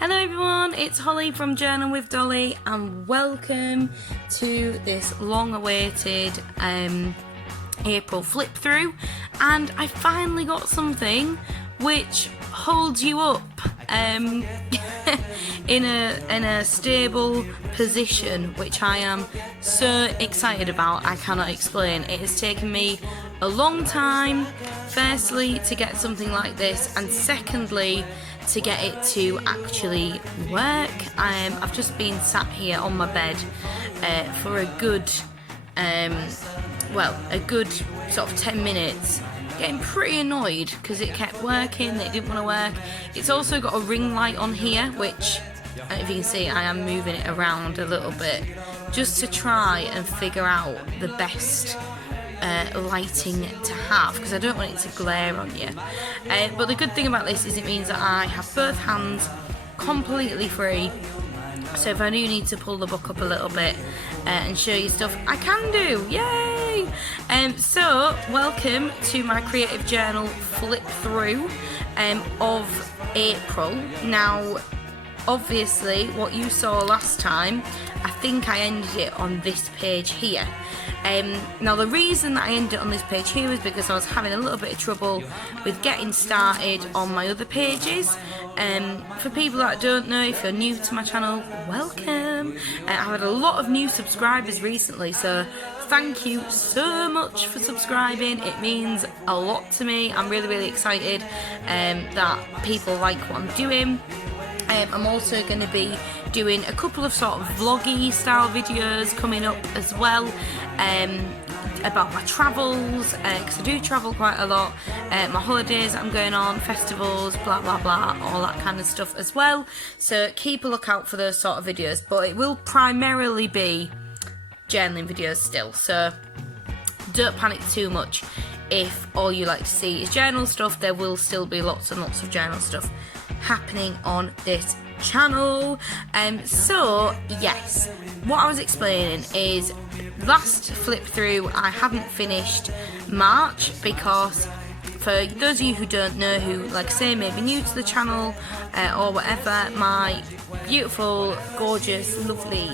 Hello everyone, it's Holly from Journal with Dolly and welcome to this long-awaited April flip through, and I finally got something which holds you up in a stable position, which I am so excited about. I cannot explain. It has taken me a long time, firstly to get something like this, and secondly to get it to actually work. I've just been sat here on my bed for a good sort of 10 minutes, getting pretty annoyed because it kept working, it didn't want to work. It's also got a ring light on here, which, if you can see, I am moving it around a little bit just to try and figure out the best lighting to have, because I don't want it to glare on you. But the good thing about this is it means that I have both hands completely free, so if I do need to pull the book up a little bit and show you stuff, I can do. Yay! So welcome to my creative journal flip through of April. Now obviously what you saw last time, I think I ended it on this page here. Now the reason that I ended it on this page here was because I was having a little bit of trouble with getting started on my other pages. For people that don't know, if you're new to my channel, welcome. I've had a lot of new subscribers recently, so thank you so much for subscribing. It means a lot to me. I'm really excited that people like what I'm doing. I'm also going to be doing a couple of sort of vloggy style videos coming up as well, about my travels, because I do travel quite a lot, my holidays I'm going on, festivals, blah blah blah, all that kind of stuff as well. So keep a lookout for those sort of videos, but it will primarily be journaling videos still, so don't panic too much if all you like to see is journal stuff. There will still be lots and lots of journal stuff happening on this channel. So yes, what I was explaining is last flip through I hadn't finished March, because for those of you who don't know, who, like I say, may be new to the channel or whatever, my beautiful, gorgeous, lovely,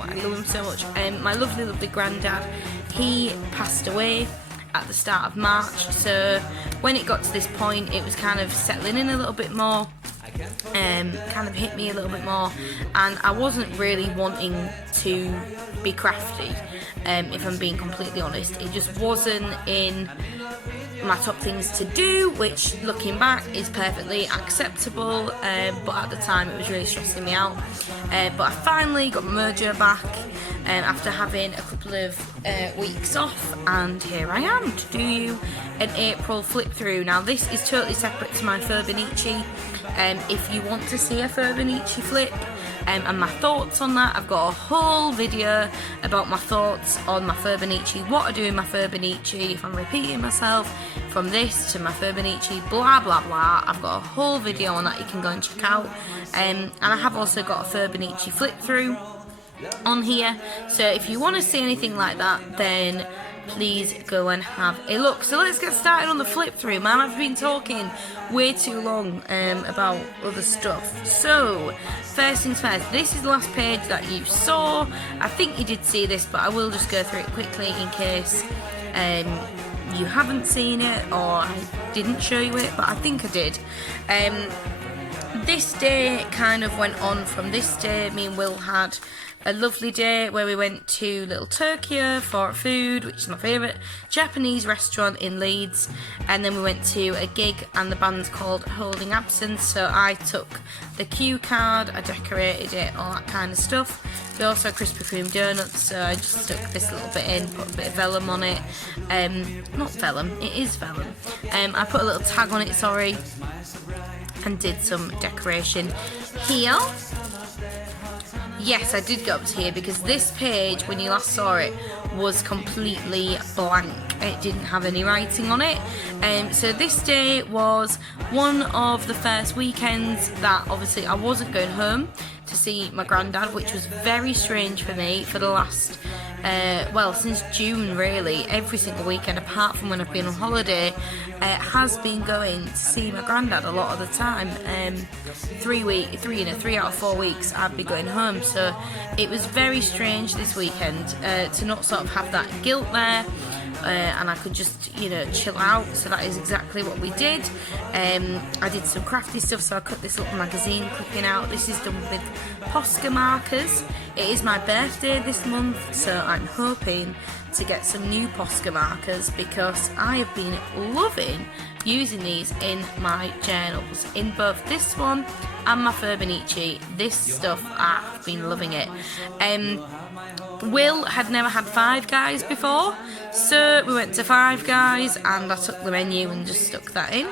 I love him so much, my lovely granddad, he passed away at the start of March. So when it got to this point, it was kind of settling in a little bit more, kind of hit me a little bit more, and I wasn't really wanting to be crafty, if I'm being completely honest. It just wasn't in my top things to do, which looking back is perfectly acceptable, but at the time it was really stressing me out. But I finally got my mojo back after having a couple of weeks off, and here I am to do you an April flip through. Now this is totally separate to my Fibonacci. If you want to see a Fibonacci flip and my thoughts on that, I've got a whole video about my thoughts on my Fibonacci, what I do in my Fibonacci, if I'm repeating myself from this to my Fibonacci, blah blah blah. I've got a whole video on that you can go and check out, and I have also got a Fibonacci flip through on here, so if you want to see anything like that, then please go and have a look. So let's get started on the flip through, man. I've been talking way too long about other stuff. So first things first, this is the last page that you saw. I think you did see this, but I will just go through it quickly in case you haven't seen it or I didn't show you it, but I think I did. This day kind of went on from this day. Me and Will had a lovely day where we went to Little Turkey for food, which is my favourite Japanese restaurant in Leeds, and then we went to a gig and the band's called Holding Absence, so I took the cue card, I decorated it, all that kind of stuff. We also had Krispy Kreme donuts, so I just stuck this little bit in, put a bit of vellum on it, not vellum, it is vellum, I put a little tag on it, sorry, and did some decoration here. Yes, I did go up to here because this page, when you last saw it, was completely blank. It didn't have any writing on it. So this day was one of the first weekends that obviously I wasn't going home to see my granddad, which was very strange for me for the last well, since June really, every single weekend apart from when I've been on holiday, has been going to see my granddad a lot of the time. 3 out of 4 weeks I'd be going home, so it was very strange this weekend to not sort of have that guilt there. And I could just, you know, chill out. So that is exactly what we did. I did some crafty stuff, so I cut this little magazine clipping out. This is done with Posca markers. It is my birthday this month, so I'm hoping to get some new Posca markers because I have been loving using these in my journals, in both this one and my Furniture. This stuff, I've been loving it. Will had never had Five Guys before, so we went to Five Guys and I took the menu and just stuck that in.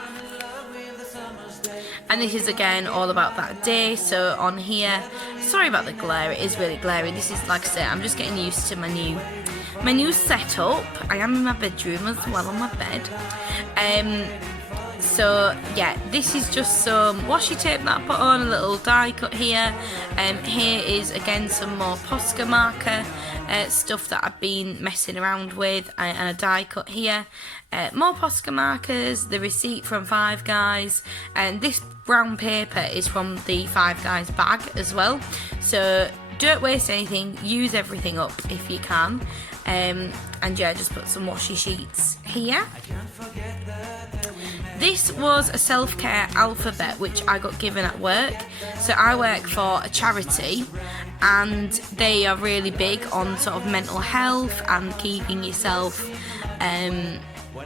And this is again all about that day. So on here, sorry about the glare, it is really glary. This is, like I say, I'm just getting used to my new setup. I am in my bedroom as well, on my bed. So yeah, this is just some washi tape that I put on, a little die cut here. Here is again some more Posca marker stuff that I've been messing around with, and a die cut here. More Posca markers, the receipt from Five Guys, and this brown paper is from the Five Guys bag as well. So don't waste anything, use everything up if you can. And yeah, just put some washi sheets here. This was a self-care alphabet which I got given at work. So I work for a charity and they are really big on sort of mental health and keeping yourself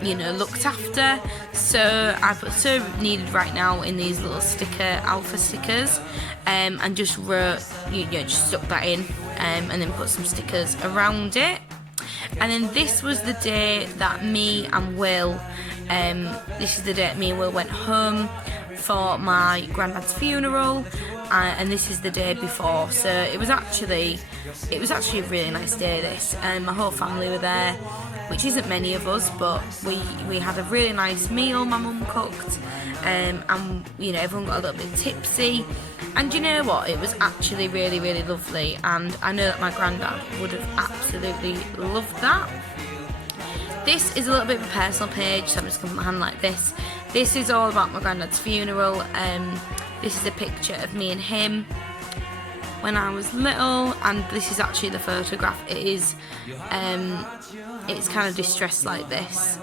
you know, looked after. So I put so needed right now in these little alpha stickers, and just wrote, just stuck that in, and then put some stickers around it. And then this was the day that me and Will went home for my granddad's funeral, and this is the day before. So it was actually a really nice day. This, my whole family were there, which isn't many of us, but we had a really nice meal my mum cooked, and you know, everyone got a little bit tipsy, and you know what, it was actually really, really lovely, and I know that my granddad would have absolutely loved that. This is a little bit of a personal page, so I'm just going to put my hand like this. This is all about my granddad's funeral. This is a picture of me and him when I was little, and this is actually the photograph. It is it's kind of distressed like this.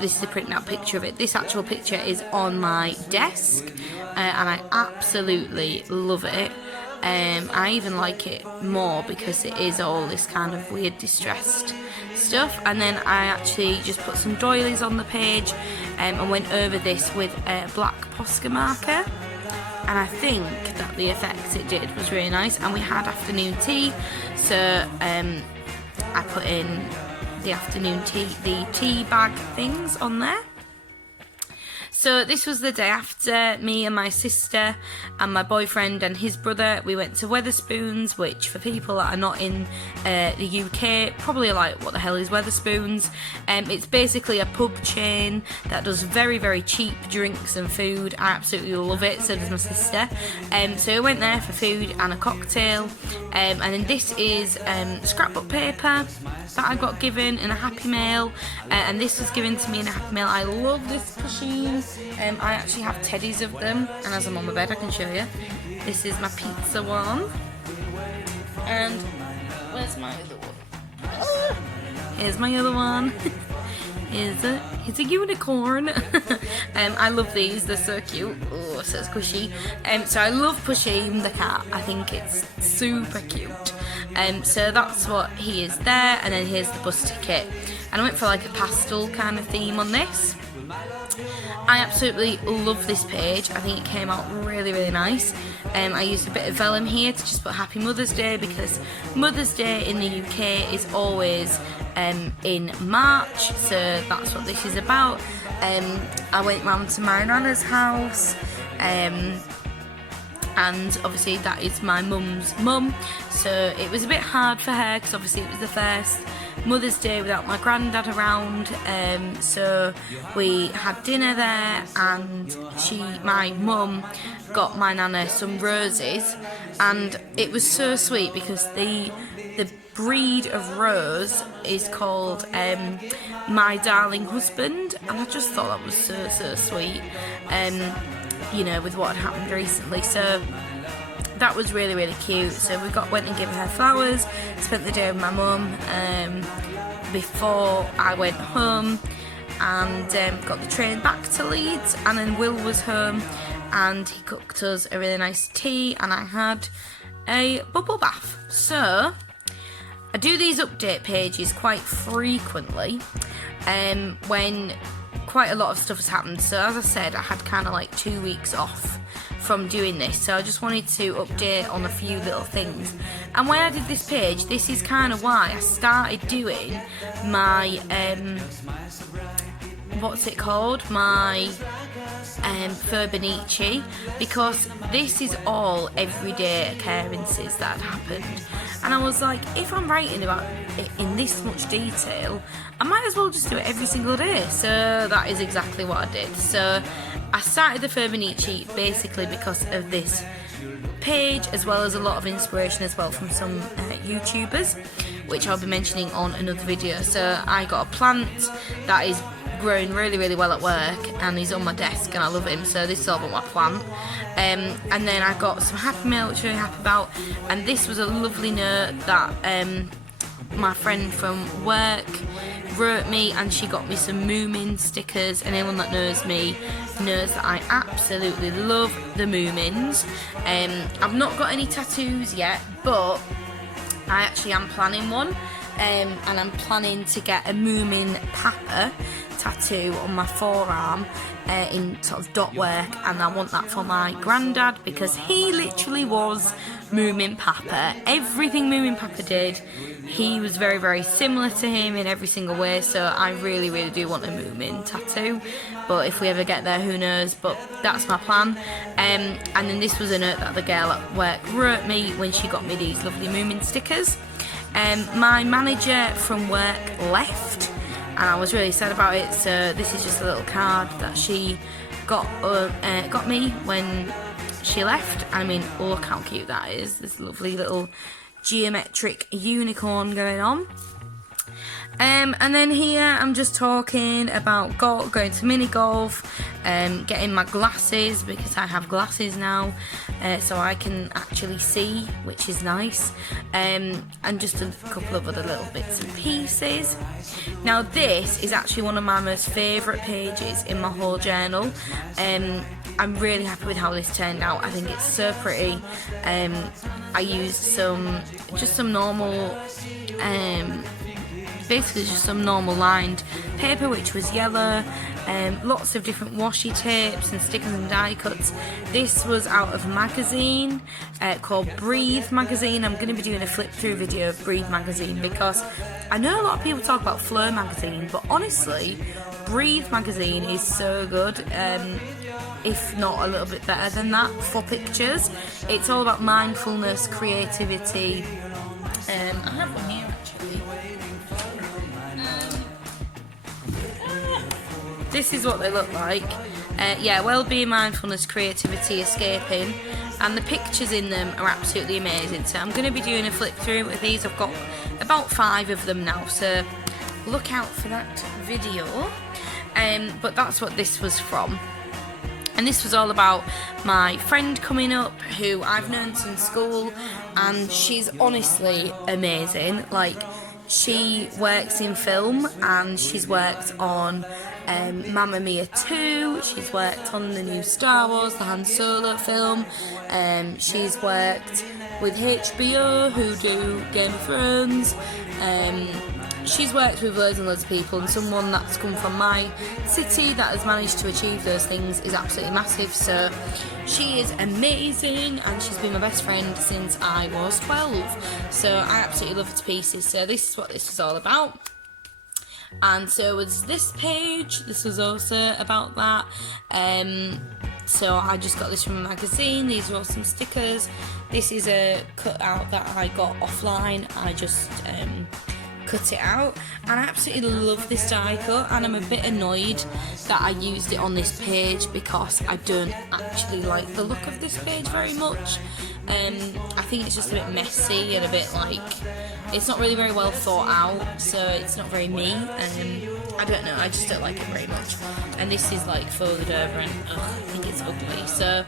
This is a printed out picture of it. This actual picture is on my desk, and I absolutely love it. I even like it more because it is all this kind of weird distressed stuff. And then I actually just put some doilies on the page, and went over this with a black Posca marker, and I think that the effect it did was really nice. And we had afternoon tea, so I put in the afternoon tea, the tea bag things on there. So this was the day after. Me and my sister and my boyfriend and his brother, we went to Wetherspoons, which for people that are not in the UK probably like, what the hell is Wetherspoons? It's basically a pub chain that does very, very cheap drinks and food. I absolutely love it, so does my sister. So we went there for food and a cocktail, and then this is scrapbook paper that I got given in a Happy Meal, and this was given to me in a Happy Meal. I love this machine. I actually have teddies of them, and as I'm on my bed I can show you. This is my pizza one, and where's my other one? Here's my other one. He's a unicorn. I love these, they're so cute. Oh, so squishy. So I love Pushim the cat. I think it's super cute. So that's what he is there, and then here's the bus ticket. And I went for like a pastel kind of theme on this. I absolutely love this page. I think it came out really, really nice. I used a bit of vellum here to just put Happy Mother's Day, because Mother's Day in the UK is always in March, so that's what this is about. I went round to my nana's house, and obviously that is my mum's mum, so it was a bit hard for her because obviously it was the first Mother's Day without my granddad around, so we had dinner there, and my mum got my nana some roses, and it was so sweet because the breed of rose is called My Darling Husband, and I just thought that was so sweet, you know, with what had happened recently. So that was really cute. So we went and gave her flowers, spent the day with my mum before I went home, and got the train back to Leeds, and then Will was home and he cooked us a really nice tea, and I had a bubble bath. So I do these update pages quite frequently when quite a lot of stuff has happened. So as I said, I had kind of like 2 weeks off from doing this, so I just wanted to update on a few little things. And when I did this page, this is kind of why I started doing my what's it called, my Furniture, because this is all everyday occurrences that had happened, and I was like, if I'm writing about it in this much detail, I might as well just do it every single day. So that is exactly what I did. So I started the Furniture basically because of this page, as well as a lot of inspiration as well from some YouTubers, which I'll be mentioning on another video. So I got a plant that is growing really well at work, and he's on my desk and I love him, so this is all about my plant. And then I got some happy mail, which I'm really happy about, and this was a lovely note that my friend from work wrote me, and she got me some Moomins stickers, and anyone that knows me knows that I absolutely love the Moomins. I've not got any tattoos yet, but I actually am planning one, and I'm planning to get a Moomin Papa tattoo on my forearm in sort of dot work, and I want that for my granddad, because he literally was Moomin Papa. Everything Moomin Papa did, he was very similar to him in every single way, so I really do want a Moomin tattoo. But if we ever get there, who knows, but that's my plan. And then this was a note that the girl at work wrote me when she got me these lovely Moomin stickers. My manager from work left, and I was really sad about it, so this is just a little card that she got me when she left. I mean, look how cute that is, this lovely little geometric unicorn going on. And then here I'm just talking about going to mini golf, getting my glasses, because I have glasses now, so I can actually see, which is nice, and just a couple of other little bits and pieces. Now this is actually one of my most favourite pages in my whole journal. I'm really happy with how this turned out. I think it's so pretty. I used some normal basically just some normal lined paper, which was yellow, lots of different washi tapes and stickers and die cuts. This was out of a magazine called Breathe magazine. I'm going to be doing a flip through video of Breathe magazine, because I know a lot of people talk about Flow magazine, but honestly Breathe magazine is so good, if not a little bit better than that for pictures. It's all about mindfulness, creativity. I have one here actually. This is what they look like. Yeah, well-being, mindfulness, creativity, escaping, and the pictures in them are absolutely amazing. So I'm going to be doing a flip through with these. I've got about 5 of them now, so look out for that video. But that's what this was from. And this was all about my friend coming up, who I've known since school, and she's honestly amazing. Like, she works in film, and she's worked on Mamma Mia 2, she's worked on the new Star Wars, the Han Solo film, she's worked with HBO, who do Game of Thrones, she's worked with loads and loads of people, and someone that's come from my city that has managed to achieve those things is absolutely massive. So she is amazing, and she's been my best friend since I was 12, so I absolutely love her to pieces. So this is what this is all about. And so was this page. This was also about that. So I just got this from a magazine. These are all some stickers. This is a cutout that I got offline. I just cut it out, and I absolutely love this die cut, and I'm a bit annoyed that I used it on this page because I don't actually like the look of this page very much. I think it's just a bit messy and a bit like, it's not really very well thought out, so it's not very me, and I don't know, I just don't like it very much. And this is like folded over, and I think it's ugly, so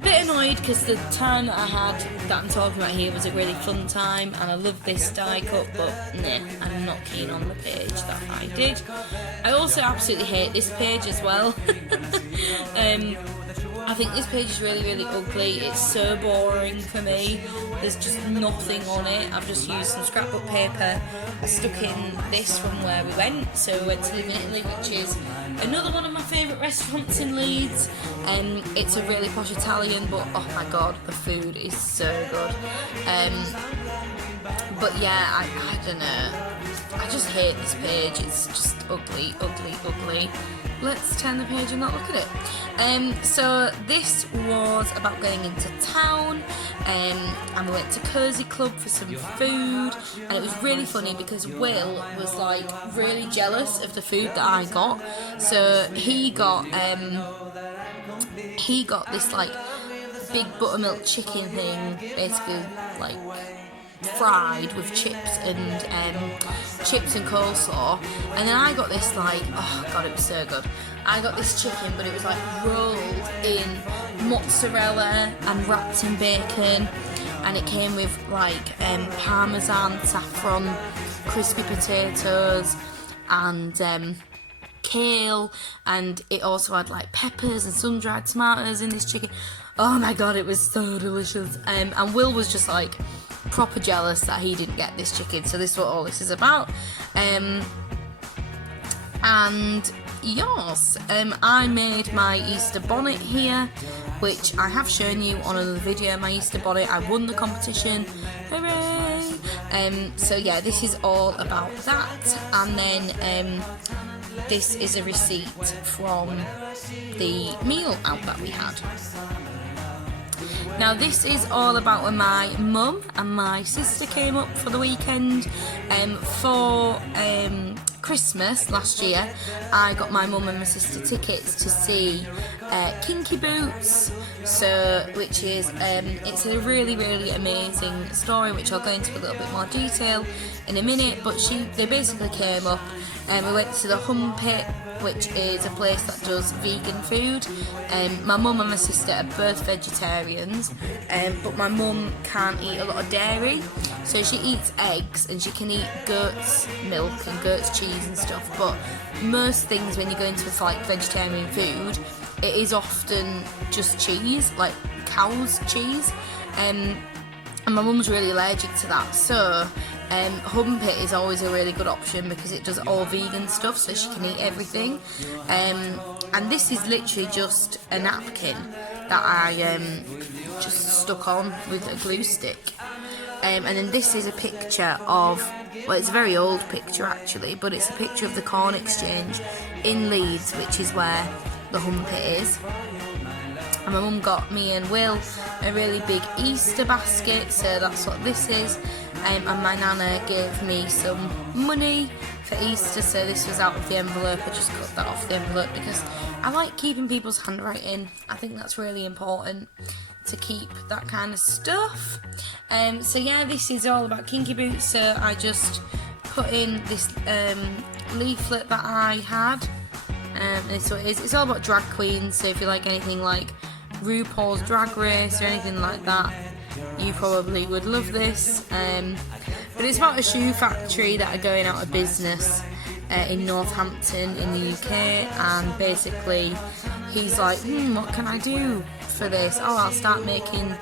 bit annoyed because the time that I had that I'm talking about here was a really fun time, and I love this die cut, but nah, I'm not keen on the page that I did. I also absolutely hate this page as well. I think this page is really, really ugly. It's so boring for me. There's just nothing on it. I've just used some scrapbook paper. I stuck in this from where we went. So we went to Live in Italy, which is another one of my favourite restaurants in Leeds. It's a really posh Italian, but oh my god, the food is so good. But yeah, I don't know. I just hate this page. It's just ugly, ugly, ugly. Let's turn the page and not look at it. So this was about going into town, and we went to Cozy Club for some food, and it was really funny because Will was like really jealous of the food that I got. So he got this like big buttermilk chicken thing, basically like fried with chips and coleslaw, and then I got this like, oh god, it was so good. I got this chicken, but it was like rolled in mozzarella and wrapped in bacon, and it came with like parmesan, saffron, crispy potatoes, and kale, and it also had like peppers and sun-dried tomatoes in this chicken. Oh my god, it was so delicious. And Will was just like proper jealous that he didn't get this chicken, so this is what all this is about. And yes, I made my Easter bonnet here, which I have shown you on another video. My Easter bonnet, I won the competition, hooray! So yeah, this is all about that, and then this is a receipt from the meal out that we had. Now this is all about when my mum and my sister came up for the weekend. For Christmas last year, I got my mum and my sister tickets to see Kinky Boots, which is it's a really, really amazing story, which I'll go into a little bit more detail in a minute. But they basically came up, and we went to the Hum Pit, which is a place that does vegan food. My mum and my sister are both vegetarians, but my mum can't eat a lot of dairy, so she eats eggs and she can eat goat's milk and goat's cheese and stuff, but most things when you go into like vegetarian food, it is often just cheese, like cow's cheese, and my mum's really allergic to that, so Hum Pit is always a really good option because it does all vegan stuff, so she can eat everything. And this is literally just a napkin that I just stuck on with a glue stick. And then this is a picture of, well, it's a very old picture actually, but it's a picture of the Corn Exchange in Leeds, which is where the Hum Pit is. And my mum got me and Will a really big Easter basket, so that's what this is. And my nana gave me some money for Easter, so this was out of the envelope. I just cut that off the envelope because I like keeping people's handwriting. I think that's really important to keep that kind of stuff. So yeah, this is all about Kinky Boots, so I just put in this leaflet that I had. And so it's all about drag queens, so if you like anything like RuPaul's Drag Race or anything like that, you probably would love this. But it's about a shoe factory that are going out of business in Northampton in the UK, and basically he's like, what can I do for this? Oh, I'll start making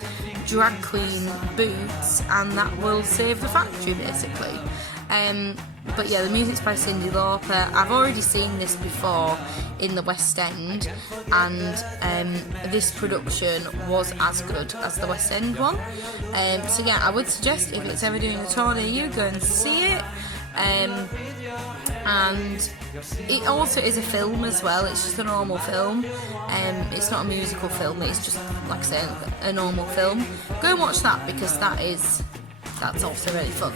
drag queen boots and that will save the factory basically. But yeah, the music's by Cyndi Lauper. I've already seen this before in the West End, and this production was as good as the West End one. So yeah, I would suggest if it's ever doing a tour near you, go and see it. And it also is a film as well. It's just a normal film. It's not a musical film. It's just, like I say, a normal film. Go and watch that because that's also really fun.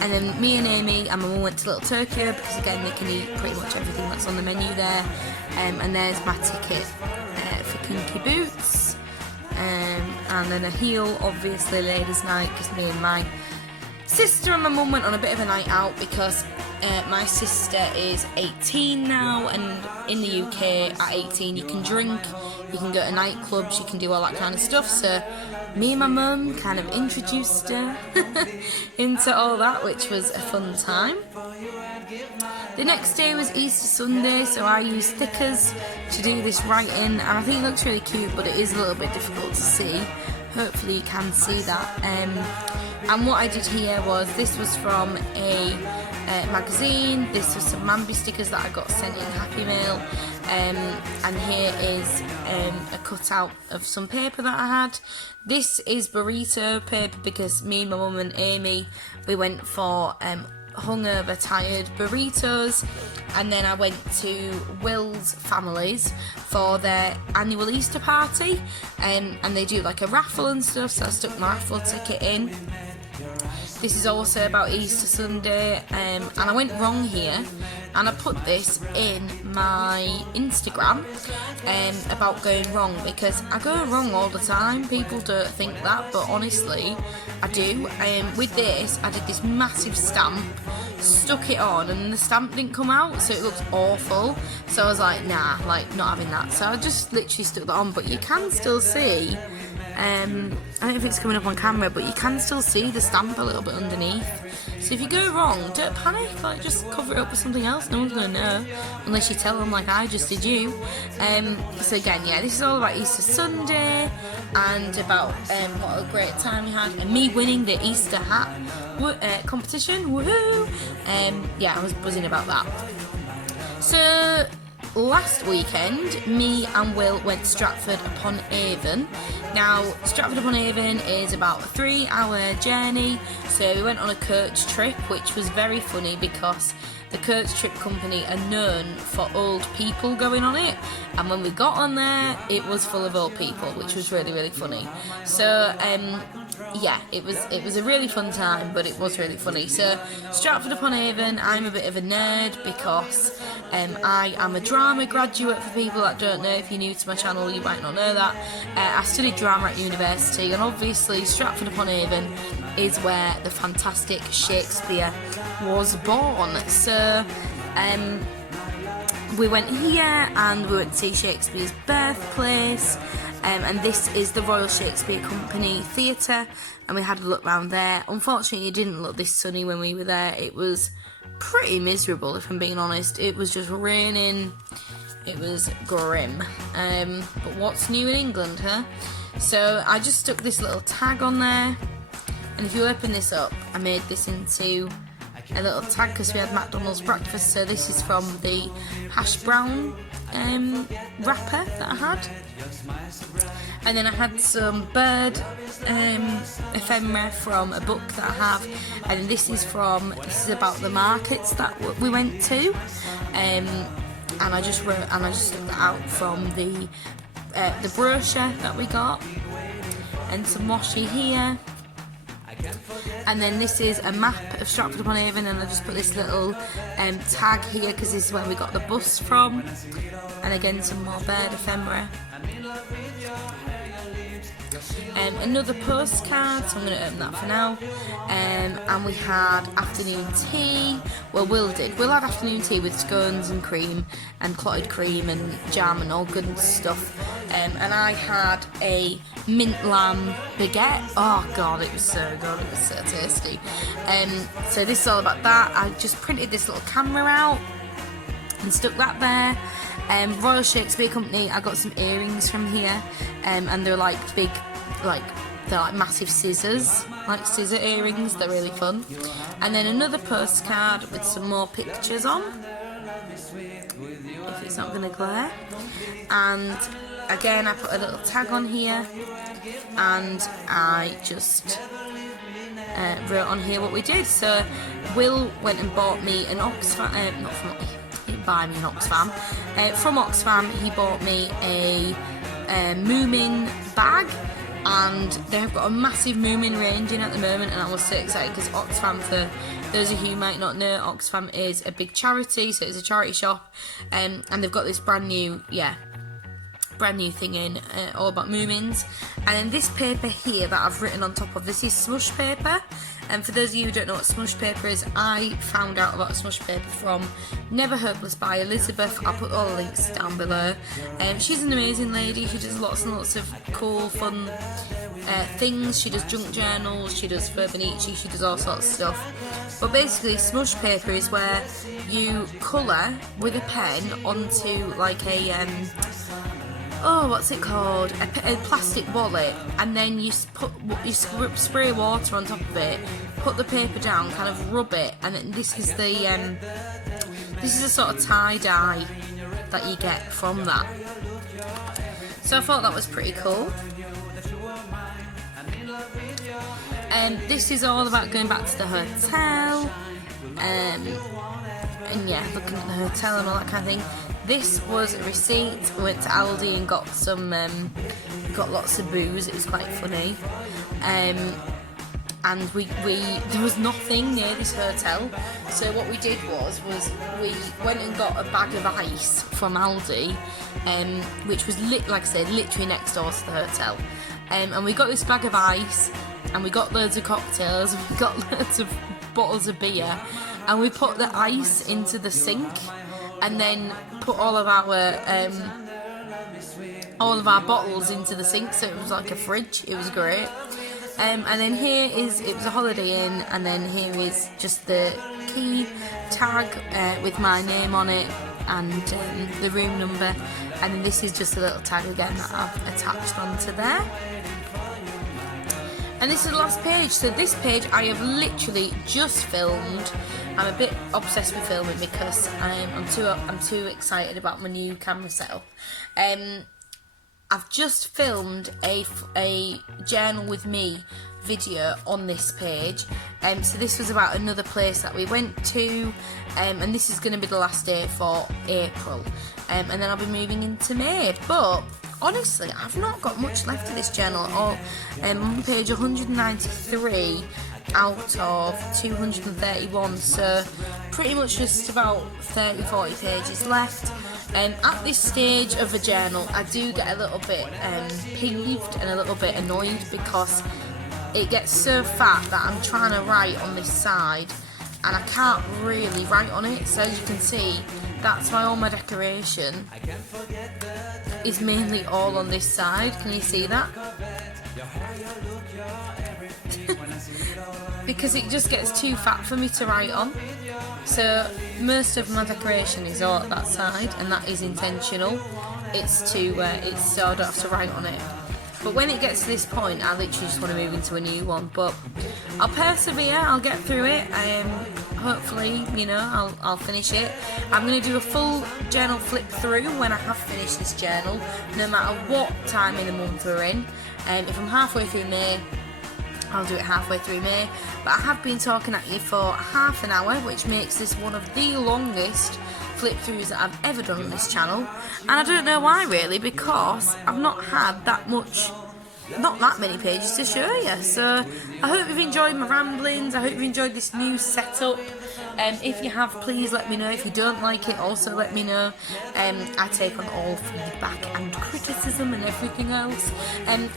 And then me and Amy and my mum went to Little Turkey because again they can eat pretty much everything that's on the menu there. And there's my ticket for Kinky Boots. And then a heel, obviously ladies' night, because me and my sister and my mum went on a bit of a night out because my sister is 18 now, and in the UK at 18 you can drink, you can go to nightclubs, you can do all that kind of stuff. So me and my mum kind of introduced her into all that, which was a fun time. The next day was Easter Sunday, so I used thickers to do this writing, and I think it looks really cute, but it is a little bit difficult to see. Hopefully you can see that. And what I did here was, this was from a magazine, this was some Mambi stickers that I got sent in Happy Mail, and here is a cutout of some paper that I had. This is burrito paper because me and my mum and Amy, we went for hungover tired burritos, and then I went to Will's family's for their annual Easter party, and they do like a raffle and stuff, so I stuck my raffle ticket in. This is also about Easter Sunday, and I went wrong here, and I put this in my Instagram about going wrong, because I go wrong all the time. People don't think that, but honestly I do. With this, I did this massive stamp, stuck it on, and the stamp didn't come out, so it looks awful. So I was like, nah, like not having that. So I just literally stuck that on, but you can still see, I don't know if it's coming up on camera, but you can still see the stamp a little bit underneath. So if you go wrong, don't panic, like just cover it up with something else, no one's going to know, unless you tell them like I just did you. So again, yeah, this is all about Easter Sunday, and about what a great time we had, and me winning the Easter hat competition, woohoo! Yeah, I was buzzing about that. So last weekend, me and Will went to Stratford-upon-Avon. Now, Stratford-upon-Avon is about a 3-hour journey, so we went on a coach trip, which was very funny because the coach trip company are known for old people going on it, and when we got on there, it was full of old people, which was really, really funny. So, yeah, it was a really fun time, but it was really funny. So, Stratford-upon-Avon, I'm a bit of a nerd because I am a drama graduate. For people that don't know, if you're new to my channel, you might not know that. I studied drama at university, and obviously Stratford-upon-Avon is where the fantastic Shakespeare was born. So we went here and we went to see Shakespeare's birthplace, and this is the Royal Shakespeare Company Theatre, and we had a look round there. Unfortunately it didn't look this sunny when we were there. It was pretty miserable, if I'm being honest. It was just raining, it was grim. But what's new in England, huh? So I just stuck this little tag on there, and if you open this up, I made this into a little tag because we had McDonald's breakfast. So this is from the hash brown wrapper that I had, and then I had some bird ephemera from a book that I have, and this is about the markets that we went to, and I just took that out from the brochure that we got, and some washi here. And then this is a map of Stratford-upon-Avon, and I just put this little tag here because this is where we got the bus from. And again, some more bird ephemera. Another postcard, so I'm going to open that for now. And we had afternoon tea. Well, Will had afternoon tea with scones and cream and clotted cream and jam and all good stuff. And I had a mint lamb baguette. Oh god, it was so good, it was so tasty. So this is all about that. I just printed this little camera out and stuck that there. Royal Shakespeare Company, I got some earrings from here, and they're like big, they're like massive scissors, like scissor earrings. They're really fun. And then another postcard with some more pictures on, if it's not going to glare. And again, I put a little tag on here, and I just wrote on here what we did. So Will went and bought me an Oxfam, he didn't buy me an Oxfam. From Oxfam, he bought me a Moomin bag, and they've got a massive Moomin range in at the moment, and I was so excited because Oxfam, for those of you who might not know, Oxfam is a big charity, so it's a charity shop, and they've got this brand new thing in, all about Moomins. And then this paper here that I've written on top of, this is smush paper. And for those of you who don't know what smush paper is, I found out about smush paper from Never Hopeless by Elizabeth. I'll put all the links down below. She's an amazing lady who does lots and lots of cool, fun things. She does junk journals, she does Furniture, she does all sorts of stuff. But basically, smush paper is where you colour with a pen onto like a what's it called? A plastic wallet, and then you spray water on top of it, put the paper down, kind of rub it, and then this is a sort of tie-dye that you get from that. So I thought that was pretty cool. This is all about going back to the hotel, and yeah, looking at the hotel and all that kind of thing. This was a receipt. We went to Aldi and got some, got lots of booze. It was quite funny. And there was nothing near this hotel. So what we did was we went and got a bag of ice from Aldi, which was like I said, literally next door to the hotel. And we got this bag of ice, and we got loads of cocktails, and we got loads of bottles of beer, and we put the ice into the sink, and then put all of our bottles into the sink, so it was like a fridge. It was great. And then it was a Holiday Inn, and then here is just the key tag with my name on it, and the room number, and then this is just a little tag again that I've attached onto there. And this is the last page. So this page I have literally just filmed. I'm a bit obsessed with filming because I'm too excited about my new camera setup. I've just filmed a journal with me video on this page. So this was about another place that we went to, and this is going to be the last day for April, and then I'll be moving into May. But honestly, I've not got much left of this journal. I'm on page 193 out of 231, so pretty much just about 30-40 pages left. At this stage of a journal, I do get a little bit peeved and a little bit annoyed because it gets so fat that I'm trying to write on this side and I can't really write on it. So as you can see, that's why all my decoration is mainly all on this side. Can you see that? Because it just gets too fat for me to write on. So most of my decoration is all at that side, and that is intentional. It's so I don't have to write on it. But when it gets to this point, I literally just want to move into a new one. But I'll persevere, I'll get through it. Hopefully, I'll finish it. I'm going to do a full journal flip through when I have finished this journal, no matter what time in the month we're in. If I'm halfway through May, I'll do it halfway through May. But I have been talking at you for half an hour, which makes this one of the longest flip throughs that I've ever done on this channel. And I don't know why really, because I've not had not that many pages to show you. So I hope you've enjoyed my ramblings. I hope you've enjoyed this new setup. If you have, please let me know. If you don't like it, also let me know. I take on all feedback and criticism and everything else.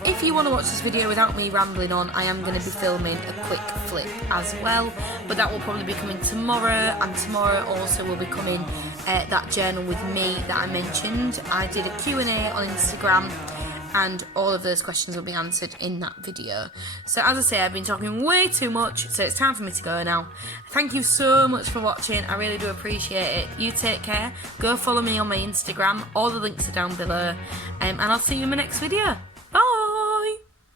If you want to watch this video without me rambling on, I am going to be filming a quick flip as well, but that will probably be coming tomorrow, and tomorrow also will be coming that journal with me that I mentioned. I did a Q&A on Instagram, and all of those questions will be answered in that video. So as I say, I've been talking way too much, so it's time for me to go now. Thank you so much for watching. I really do appreciate it. You take care. Go follow me on my Instagram. All the links are down below. And I'll see you in my next video.